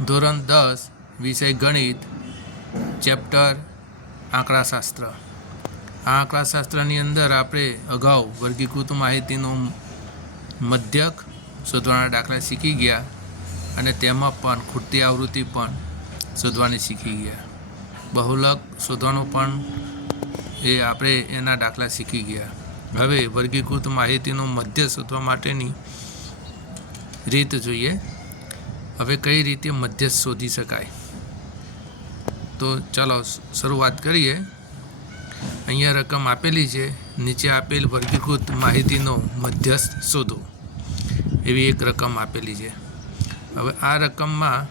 ધોરણ 10 વિષય ગણિત ચેપ્ટર આંકડાશાસ્ત્ર. આ આંકડાશાસ્ત્રની અંદર આપણે અગાઉ વર્ગીકૃત માહિતીનો મધ્યક શોધવાના દાખલા શીખી ગયા અને તેમાં પણ ખૂટતી આવૃત્તિ પણ શોધવાની શીખી ગયા. બહુલક શોધવાનું પણ આપણે એના દાખલા શીખી ગયા. હવે વર્ગીકૃત માહિતીનો મધ્ય શોધવા માટેની રીત જોઈએ. હવે કઈ રીતે મધ્ય શોધી શકાય, તો ચાલો શરૂઆત કરીએ. અહીંયા રકમ આપેલી છે, નીચે આપેલ વર્ગીકૃત માહિતીનો મધ્યસ્થ શોધો એવી એક રકમ આપેલી છે. હવે આ રકમમાં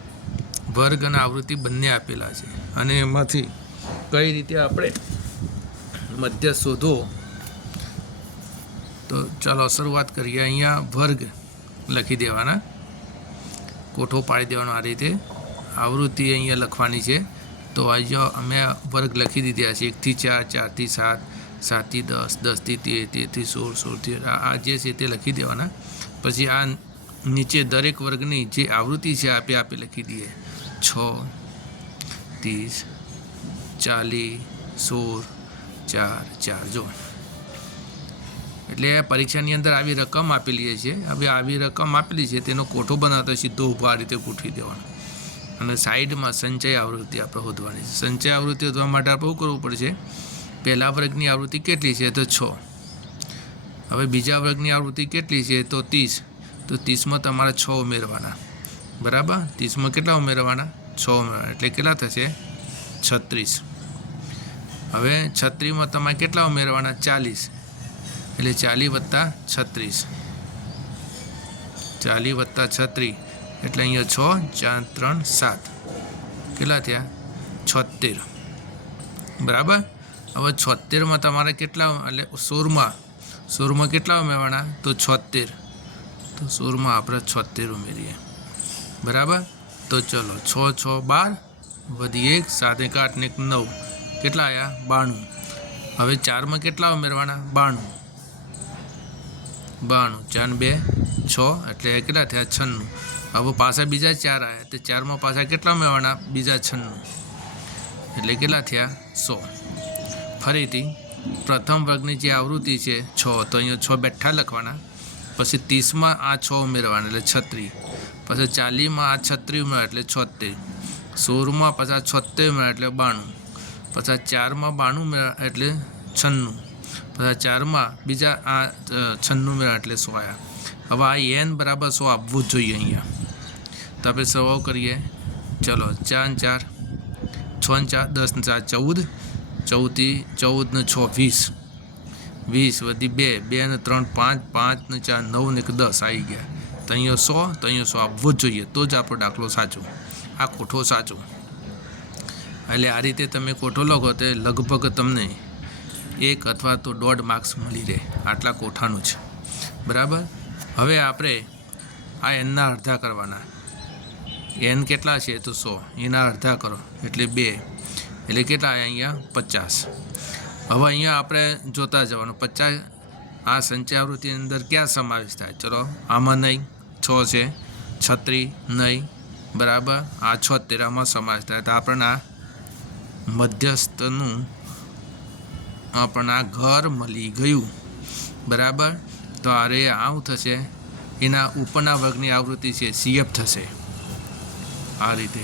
વર્ગ અને આવૃત્તિ બંને આપેલા છે અને એમાંથી કઈ રીતે આપણે મધ્ય શોધવો, તો ચાલો શરૂઆત કરીએ. અહીંયા વર્ગ લખી દેવાના, કોઠો પાડી દેવાનો. આ રીતે આવૃત્તિ અહીંયા લખવાની છે. તો અહીંયા અમે વર્ગ લખી દીધા છે. 1 થી 4, 4 થી 7, 7 થી 10, 10 થી 13, 13 થી 16, 16 થી આ જે છે તે લખી દેવાના. પછી આ નીચે દરેક વર્ગની જે આવૃત્તિ છે આપે લખી દઈએ. 6, 30, 40, 16, 4, 4 જો. એટલે પરીક્ષાની અંદર આવી રકમ આપેલી છે. હવે આવી રકમ આપેલી છે તેનો કોઠો બનાવતો સીધો ઊભો આ રીતે ગોઠવી દેવાનો અને સાઈડમાં સંચય આવૃત્તિ આપણે શોધવાની છે. સંચય આવૃત્તિ શોધવા માટે આપણે શું કરવું પડશે? પહેલા વર્ગની આવૃત્તિ કેટલી છે? તો 6. હવે બીજા વર્ગની આવૃત્તિ કેટલી છે? તો 30. તો 30માં તમારે 6 ઉમેરવાના, બરાબર. 30માં કેટલા ઉમેરવાના? 6 ઉમેરવાના, એટલે કેટલા થશે? 36. હવે 36માં તમારે કેટલા ઉમેરવાના? 40. એટલે 40 વત્તા 36, 40 વત્તા 36 એટલે અહીંયા 6, 4, 3, 7 કેટલા થયા? 76, બરાબર. હવે 76માં તમારે કેટલા, એટલે 16માં કેટલા ઉમેરવાના? તો 76. તો 16માં આપણે 76 ઉમેરીએ, બરાબર. તો ચલો 6, 6, 12 વધી 1, 7, 1, 8 ને 1, 9 કેટલા આવ્યા? 92. હવે 4માં કેટલા ઉમેરવાના? 92. 92, 4 2, 6 એટલે કેટલા થયા? 96. હવે પાછા બીજા 4 આવ્યા, તો 4માં પાછા કેટલા ઉમેરવાના? બીજા 96 એટલે કેટલા થયા? 100. ફરીથી પ્રથમ વર્ગની જે આવૃત્તિ છે 6, તો અહીંયા 6 બેઠા લખવાના. પછી 30માં આ 6 ઉમેરવાના એટલે 36. પછી 40માં આ 36 ઉમેરવા એટલે 76. 16માં પાછા 76 ઉમેરવા એટલે 92. પછી 4માં 92 ઉમેરવા એટલે 96. પછી 4માં બીજા આ 96 ઉમેરવા એટલે 100 આવ્યા. હવે આ n બરાબર 100 આપવું જ જોઈએ અહીંયા. તો આપણે સરવાળો કરીએ. ચલો 4 4, 6 4, 10 4 14, 14 થી 14 ને 6 20, 20 વધી 2, 2 ને 3 5, 5 ને 4 9 ને 10 આવી ગયા. તો અહીંયા 100, તો અહીંયા 100 આપવું જ જોઈએ, તો જ આપણો દાખલો સાચો, આ કોઠો સાચો. એટલે આ રીતે તમે કોઠો લખો તો લગભગ તમને 1 અથવા તો 1.5 માર્ક્સ મળી રહે, આટલા કોઠાનું છે, બરાબર. હવે આપણે આ એનના અડધા કરવાના. એન કેટલા છે? તો 100. એના અડધા કરો એટલે 2, એટલે કેટલા અહીંયા? 50. હવે અહીંયા આપણે જોતા જવાનું 50. આ સંચયાવૃત્તિની અંદર ક્યાં સમાવેશ થાય? ચલો આમાં નહીં, 6 છે, 36 નહીં, બરાબર. આ 76 આમાં સમાવેશ થાય. તો આપણને આ મધ્યસ્થનું આપણને આ ઘર મળી ગયું, બરાબર. તો અરે આવું થશે, એના ઉપરના વર્ગની આવૃત્તિ છે CF થશે આ રીતે,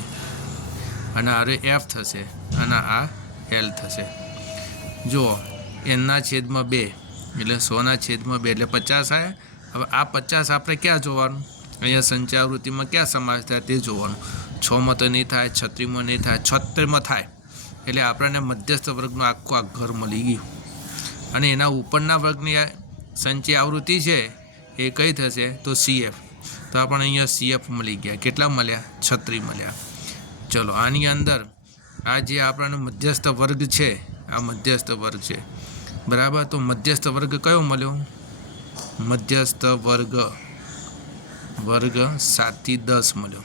અને અરે F થશે અને આ L થશે. જુઓ એનના છેદમાં 2 એટલે 100ના છેદમાં 2 એટલે 50 આવ્યા. હવે આ 50 આપણે ક્યાં જોવાનું? અહીંયા સંચયાવૃત્તિમાં ક્યાં સમાવેશ થાય તે જોવાનું. 6માં તો નહીં થાય, 36માં નહીં થાય, 76માં થાય. એટલે આપણને મધ્યસ્થ વર્ગનું આખું આ ઘર મળી ગયું. અને એના ઉપરના વર્ગની સંચય આવૃત્તિ છે એ કઈ થશે? તો CF. તો આપણને અહીંયા CF મળી ગયા. કેટલા મળ્યા? 36 મળ્યા. ચલો આની અંદર આ જે આપણને મધ્યસ્થ વર્ગ છે, આ મધ્યસ્થ વર્ગ છે, બરાબર. તો મધ્યસ્થ વર્ગ કયો મળ્યો? મધ્યસ્થ વર્ગ 7 થી 10 મળ્યો.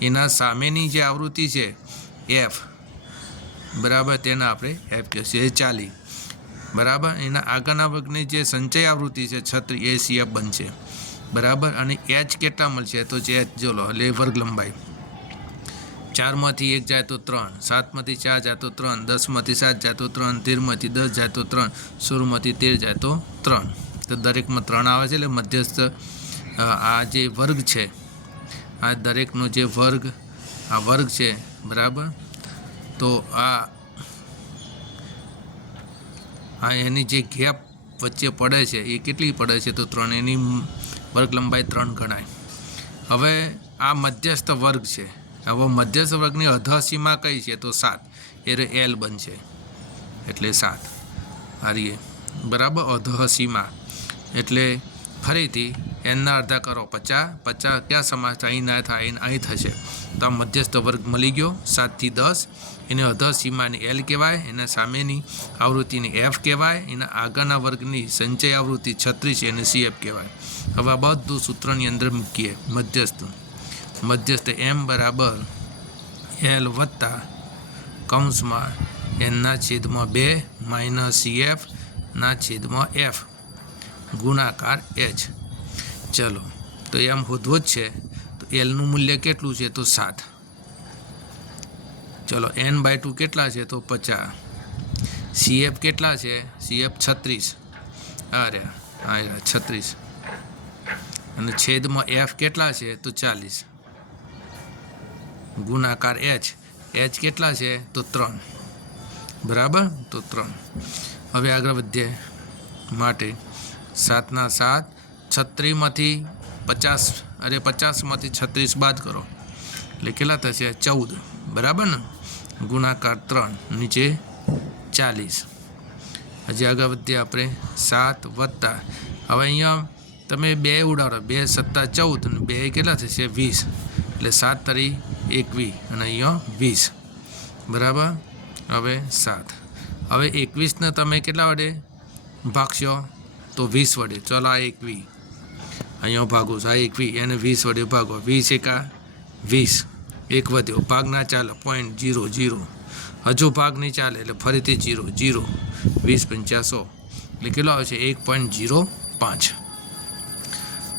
એના સામેની જે આવૃત્તિ છે F, બરાબર, તેના આપણે F કહીશું, એ 40, બરાબર. એના આગળના વર્ગની જે સંચય આવૃત્તિ છે 36 એ CF બનશે, બરાબર. અને H કેટલા મળશે? તો જે H જો લો એટલે વર્ગ લંબાઈ. 4માંથી 1 જાય તો 3, 7માંથી 4 જાય તો 3, 10માંથી 7 જાય તો 3, 13માંથી 10 જાય તો 3, 16માંથી 13 જાય તો 3. તો દરેકમાં 3 આવે છે. એટલે મધ્યસ્થ આ જે વર્ગ છે, આ દરેકનો જે વર્ગ છે, બરાબર. તો આ એની જે ગેપ વચ્ચે પડે છે એ કેટલી પડે છે? તો 3. એની વર્ગ લંબાઈ 3 ગણાય. હવે આ મધ્યસ્થ વર્ગ છે. હવે મધ્યસ્થ વર્ગની અધસીમા કઈ છે? તો 7. એ L બનશે, એટલે 7 હારીએ, બરાબર. અધસીમા એટલે ફરીથી એનના અડધા કરો 50. 50 ક્યાં સમાસ થાય? અહીં ના થાય, અહીં થશે. તો આ મધ્યસ્થ વર્ગ મળી ગયો. 7 થી 10 એને અધસીમાની L કહેવાય, એના સામેની આવૃત્તિની F કહેવાય, એના આગળના વર્ગની સંચય આવૃત્તિ 36 એને CF કહેવાય. હવે આ બધું સૂત્રની અંદર મૂકીએ. મધ્યસ્થ M બરાબર L વત્તા કૌંસમાં N/2 માઇનસ CF/F ગુણાકાર H. ચલો, તો એમ શોધવો જ છે. તો Lનું મૂલ્ય કેટલું છે? તો 7. ચલો, N/2 કેટલા છે? તો 50. CF કેટલા છે? CF 36. અરે 36. અને છેદમાં F કેટલા છે? તો 40 ગુણાકાર H કેટલા છે? તો 3, બરાબર. તો 3. હવે આગળ વધીએ. માટે 7 ના 7, 36માંથી 50, 50માંથી 36 બાદ કરો એટલે કેટલા થશે? 14, બરાબર ને. ગુણાકાર 3, નીચે 40. હજી આગળ વધીએ આપણે. 7 વત્તા, હવે અહીંયા તમે 2 ઉડાડો, 2 સત્તા 14 અને 2 કેટલા થશે? 20. એટલે 7 તરી 21 અને અહીંયા 20, બરાબર. હવે 7. હવે 21ને તમે કેટલા વડે ભાગશો? તો 20 વડે. ચલો, આ 21 અહીંયા ભાગો, આ 21 એને 20 વડે ભાગો. 20 એકા 20, 1 વધ્યો, ભાગ ના ચાલે. 0.00 હજુ ભાગ નહીં ચાલે એટલે ફરીથી 0 0. 20 × 100 એટલે કેટલો આવે છે? 1.05.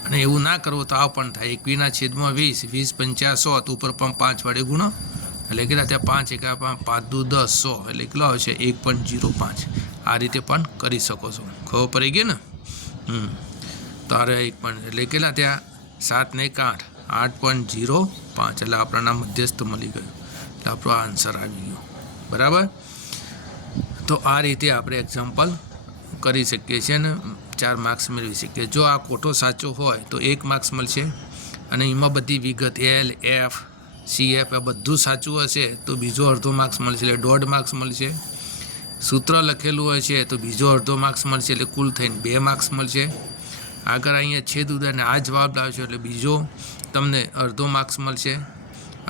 અને એવું ના કરવું તો આ પણ થાય. 21/20, 20 × 100 તો ઉપર પણ 5 વડે ગુણો એટલે કેટલા થયા? 5 એકા 5, 5 દુ 10, 100 એટલે કેટલો આવશે? 1.05. આ રીતે પણ કરી શકો છો. ખબર પડી ગઈ ને? તારે 1 એટલે કેટલા થયા? 7 ને 8, 8.05. એટલે આપણાના મધ્યસ્થ મળી ગયું. એટલે આપણો આન્સર આવી ગયો, બરાબર. તો આ રીતે આપણે એક્ઝામ્પલ કરી શકીએ છીએ ને 4 માર્ક્સ મેળવી શકીએ. જો આ ખોટો સાચો હોય તો 1 માર્ક્સ મળશે. અને એમાં બધી વિગત L, F, CF આ બધું સાચું હશે તો બીજો અડધો માર્ક્સ મળશે, એટલે 1.5 માર્ક્સ મળશે. સૂત્ર લખેલું હોય છે તો બીજો અડધો માર્ક્સ મળશે, એટલે કુલ થઈને 2 માર્ક્સ મળશે. આગળ અહીંયા છેદ ઉદાહરણને આ જવાબ લાવશો એટલે બીજો તમને અડધો માર્ક્સ મળશે.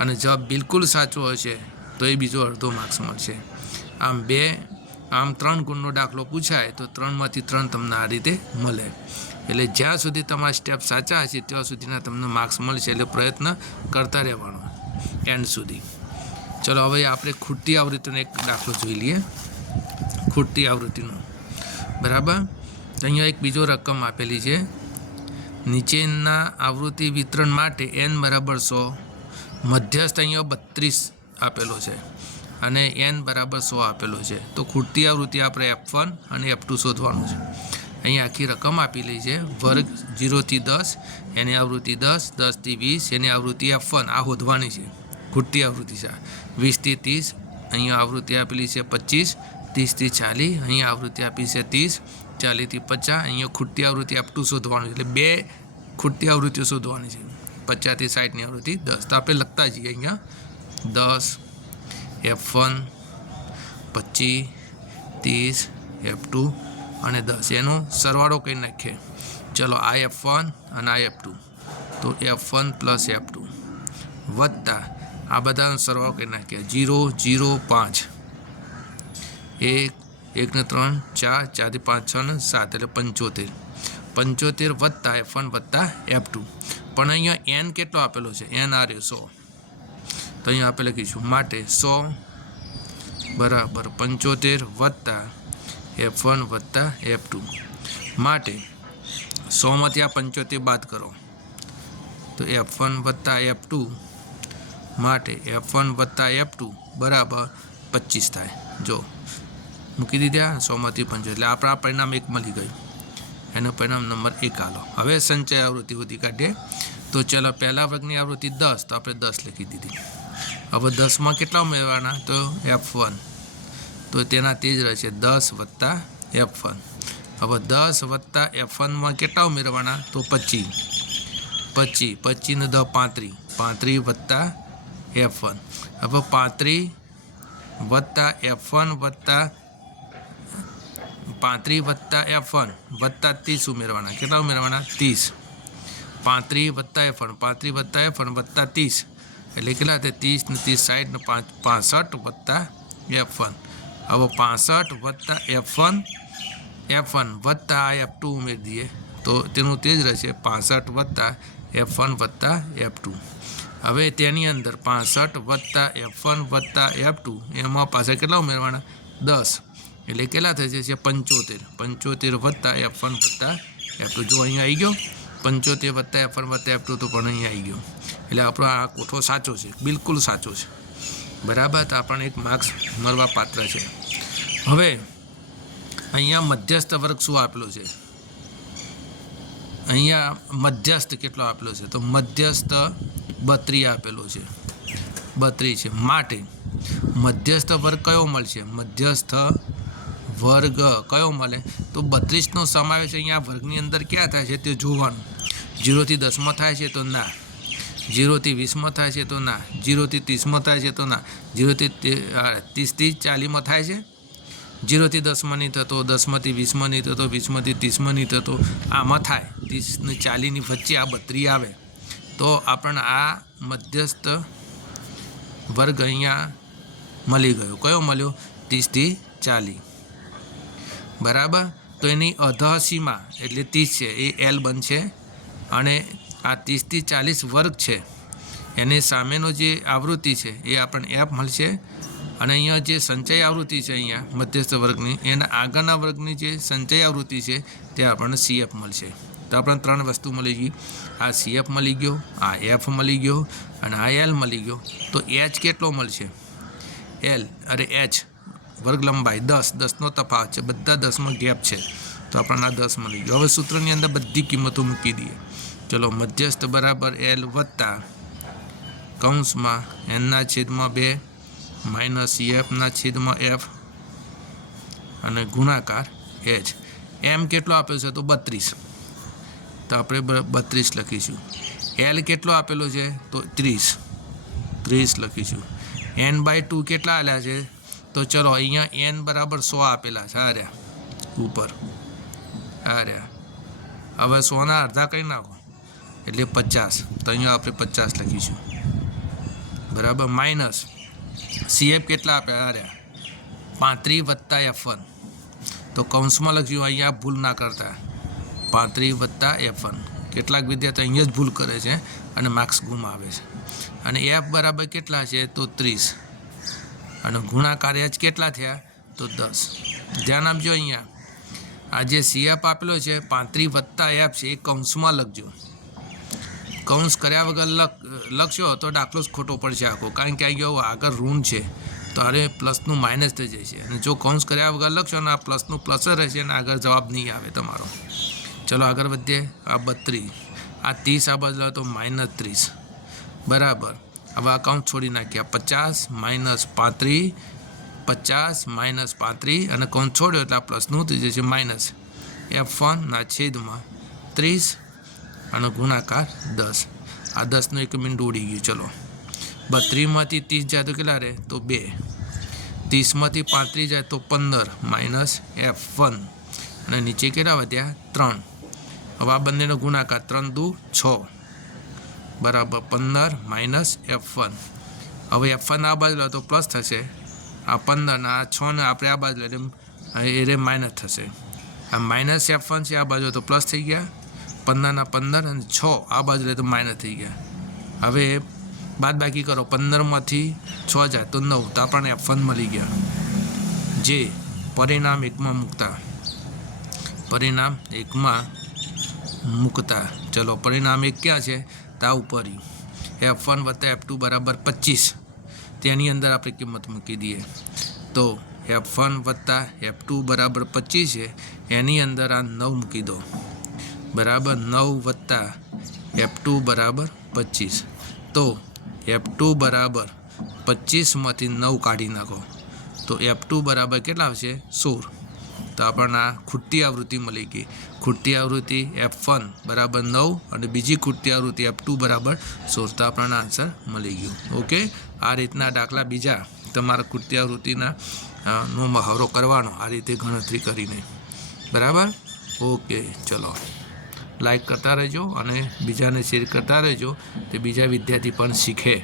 અને જવાબ બિલકુલ સાચો હશે તો એ બીજો અડધો માર્ક્સ મળશે. આમ 3 ગુણનો દાખલો પૂછાય તો 3માંથી 3 તમને આ રીતે મળે. એટલે જ્યાં સુધી તમારા સ્ટેપ સાચા હશે ત્યાં સુધીના તમને માર્ક્સ મળશે. એટલે પ્રયત્ન કરતા રહેવાનો એન્ડ સુધી. ચલો, હવે આપણે ખૂટતી આવૃત્તિનો એક દાખલો જોઈ લઈએ. ખૂટતી આવૃત્તિનો, બરાબર. અહીંયા એક બીજો રકમ આપેલી છે. નીચેના આવૃત્તિ વિતરણ માટે N બરાબર 100, મધ્યસ્થ અહીંયા 32 આપેલો છે અને N બરાબર 100 આપેલો છે. તો ખૂટતી આવૃત્તિ આપણે F1 અને F2 શોધવાનું છે. અહીંયા આખી રકમ આપેલી છે. વર્ગ 0 થી 10 એની આવૃત્તિ 10, 10 થી 20 એની આવૃત્તિ F1 આ શોધવાની છે. ખૂટતી આવૃત્તિ છે. 20 થી 30 અહીંયા આવૃત્તિ આપેલી છે 25, 30 થી 40 અહીંયા આવૃત્તિ આપી છે 30, 40 થી 50 અહીંયા ખૂટતી આવૃત્તિ F2 શોધવાની. એટલે 2 ખૂટતી આવૃત્તિઓ શોધવાની છે. 50 થી 60ની આવૃત્તિ 10. તો આપણે લખતા જઈએ. અહીંયા 10 F1, 25, 30 F2 અને 10 એનો સરવાળો કરી નાખીએ. ચલો, આ F1 અને આ F2 તો F1 પ્લસ F2 વત્તા આ બધાનો સરવાળો કરી નાખીએ. 0 0 5 1 1 ને 3 4 4 થી 5 6 ને 7 એટલે 75. 75 વત્તા F1 વત્તા F2. પણ અહીંયા N કેટલો આપેલો છે? N આ રહ્યો 100. તો અહીંયા આપણે લખીશું માટે 100 બરાબર 75 વત્તા F1 વત્તા F2. માટે 100માંથી આ 75 બાદ કરો તો F1 વત્તા F2 માટે F1 વત્તા F2 બરાબર 25 થાય. જો મૂકી દીધા 100માંથી 25 એટલે આપણા પરિણામ 1 મળી ગયું. એનું પરિણામ નંબર 1 આલો. હવે સંચય આવૃત્તિ શોધી કાઢીએ. તો ચલો પહેલા વર્ગની આવૃત્તિ 10 તો આપણે 10 લખી દીધી. હવે 10માં કેટલા ઉમેરવાના તો F1 તો તેના તે જ રહેશે 10 વત્તા F1. હવે 10 વત્તા F1માં કેટલા ઉમેરવાના તો 25 ને 10 35 વત્તા F1. હવે 35 વત્તા F1 વત્તા 35 વત્તા F1 વત્તા 30 ઉમેરવાના. કેટલા ઉમેરવાના 30. 35 વત્તા F1 વત્તા 30 એટલે કેટલા થાય 30 ને 30 60 ને 65 વત્તા F1. હવે 65 વત્તા F1 વત્તા F2 ઉમેરી દઈએ તો તેનું તે જ રહેશે 65 વત્તા F1 વત્તા F2. હવે તેની અંદર 65 વત્તા F1 વત્તા F2 એમાં પાછા કેટલા ઉમેરવાના 10 એટલે કેટલા થઈ જશે 75 વત્તા F1 વત્તા F2. જો અહીંયા આવી ગયો 75 વત્તા F1 વત્તા F2 તો પણ અહીંયા આવી ગયો. એટલે આપણો આ કોઠો સાચો છે, બિલકુલ સાચો છે. બરાબર, તો આપણને 1 માર્ક્સ મળવા પાત્ર છે. હવે અહીંયા મધ્યસ્થ વર્ગ શું આપેલો છે? અહીંયા મધ્યસ્થ કેટલો આપેલો છે? તો મધ્યસ્થ 32 આપેલો છે. 32 છે. માટે મધ્યસ્થ વર્ગ કયો મળશે? મધ્યસ્થ વર્ગ કયો મળે? તો 32નો સમાવેશ અહીંયા વર્ગની અંદર ક્યાં થાય છે તે જોવાનું. 0 થી 10માં થાય છે તો ના, 0 થી 20માં થાય છે તો ના, 0 થી 30માં થાય છે તો ના, 0 થી 30 થી 40માં થાય છે, 0 થી 10માં નહીં થતો, 10માંથી 20માં નહીં થતો, 20માંથી 30માં નહીં થતો, આમાં થાય. 30 ને 40ની વચ્ચે આ 32 આવે તો આપણને આ મધ્યસ્થ વર્ગ અહીંયા મળી ગયો. કયો મળ્યો? 30 થી 40. બરાબર, તો એની અધસીમા એટલે 30 છે એ L બનશે અને આ 30 થી 40 વર્ગ છે એની સામેનો જે આવૃત્તિ છે એ આપણને F મળશે. અને અહીંયા જે સંચય આવૃત્તિ છે અહીંયા મધ્યસ્થ વર્ગની એના આગળના વર્ગની જે સંચય આવૃત્તિ છે તે આપણને CF મળશે. તો આપણને 3 વસ્તુ મળી ગઈ. આ CF મળી ગયો, આ F મળી ગયો અને આ L મળી ગયો. તો H કેટલો મળશે? H વર્ગ લંબાઈ 10નો તફાવત છે, બધા 10માં ગેપ છે તો આપણને આ 10 મળી ગયો. હવે સૂત્રની અંદર બધી કિંમતો મૂકી દઈએ. ચલો, મધ્યસ્થ બરાબર L વત્તા કૌંસમાં N/2 માઇનસ F/F અને ગુણાકાર H. M કેટલો આપેલો છે તો 32 તો આપણે 32 લખીશું. L કેટલો આપેલો છે તો 30 લખીશું. N/2 કેટલા આલ્યા છે તો ચલો અહીંયા N બરાબર 100 આપેલા છે. આ રહ્યા ઉપર, આ રહ્યા. હવે 100ના અડધા કરી નાખો એટલે 50 તો અહીંયા આપણે 50 લખીશું. બરાબર, માઇનસ CF કેટલા આપ્યા? આ રહ્યા 35 વત્તા F1 તો કૌંસમાં લખ્યું, અહીંયા ભૂલ ના કરતા. 35 વત્તા F1. કેટલાક વિદ્યાર્થીઓ અહીંયા જ ભૂલ કરે છે અને માર્ક્સ ગુમાવે છે. અને F બરાબર કેટલા છે તો 30 અને ગુણાકાર H કેટલા થયા તો 10. ધ્યાન આપજો, અહીંયા આ જે CF આપેલો છે 35 વત્તા F છે એ કૌંસમાં લખજો. કૌંસ કર્યા વગર લખશો તો દાખલો જ ખોટો પડશે આખો, કારણ કે અહીંયા આગળ ઋણ છે તો અરે પ્લસનું માઇનસ થઈ જશે. અને જો કૌંસ કર્યા વગર લખશો ને આ પ્લસનું પ્લસ જ રહેશે અને આગળ જવાબ નહીં આવે તમારો. ચલો આગળ વધીએ. આ 32, આ 30 આ બાજુ તો -30. બરાબર, હવે આ કૌંસ છોડી નાખ્યા. 50 માઇનસ 35, 50 - 35 અને કૌંસ છોડ્યો એટલે આ પ્લસનું થઈ જશે માઇનસ F1/30 અને ગુણાકાર 10. આ 10નું 1 મિનિટ ઉડી ગયું. ચલો, 32માંથી 30 જાય તો કેટલા રહે તો 2, 30માંથી 35 જાય તો 15 માઇનસ F1 અને નીચે કેટલા વધ્યા 3. હવે આ બંનેનો ગુણાકાર 3 દુ 6 બરાબર 15 માઇનસ F1. હવે F1 આ બાજુ લો તો પ્લસ થશે, આ 15 ને આ 6 ને આપણે આ બાજુ એટલે એ માઇનસ થશે. આ માઇનસ F1 છે આ બાજુ તો પ્લસ થઈ ગયા, 15 ના 15 અને 6 આ બાજુ લે તો માઇનસ થઈ ગયા. હવે બાદ બાકી કરો, 15માંથી 6 જાય તો 9 તો આપણને F1 મળી ગયા. જે પરિણામ 1માં મૂકતા ચલો પરિણામ 1 ક્યાં છે તા ઉપર F1 વત્તા F2 બરાબર 25, તેની અંદર આપણે કિંમત મૂકી દઈએ તો F1 વત્તા F2 બરાબર 25 છે, એની અંદર આ 9 મૂકી દો બરાબર 9 વત્તા F2 બરાબર 25, તો F2 બરાબર 25માંથી 9 કાઢી નાખો તો F2 બરાબર કેટલા આવશે 16. તો આપણને આ ખૂટતી આવૃત્તિ મળી ગઈ. ખૂટતી આવૃત્તિ F1 બરાબર 9 અને બીજી ખૂટતી આવૃત્તિ F2 બરાબર 16. તો આપણને આન્સર મળી ગયો. ઓકે, આ રીતના દાખલા બીજા તમારા ખૂટતી આવૃત્તિના નો મહાવરો કરવાનો આ રીતે ગણતરી કરીને. બરાબર, ઓકે, ચલો લાઈક કરતા રહેજો અને બીજાને શેર કરતા રહેજો તે બીજા વિદ્યાર્થી પણ શીખે.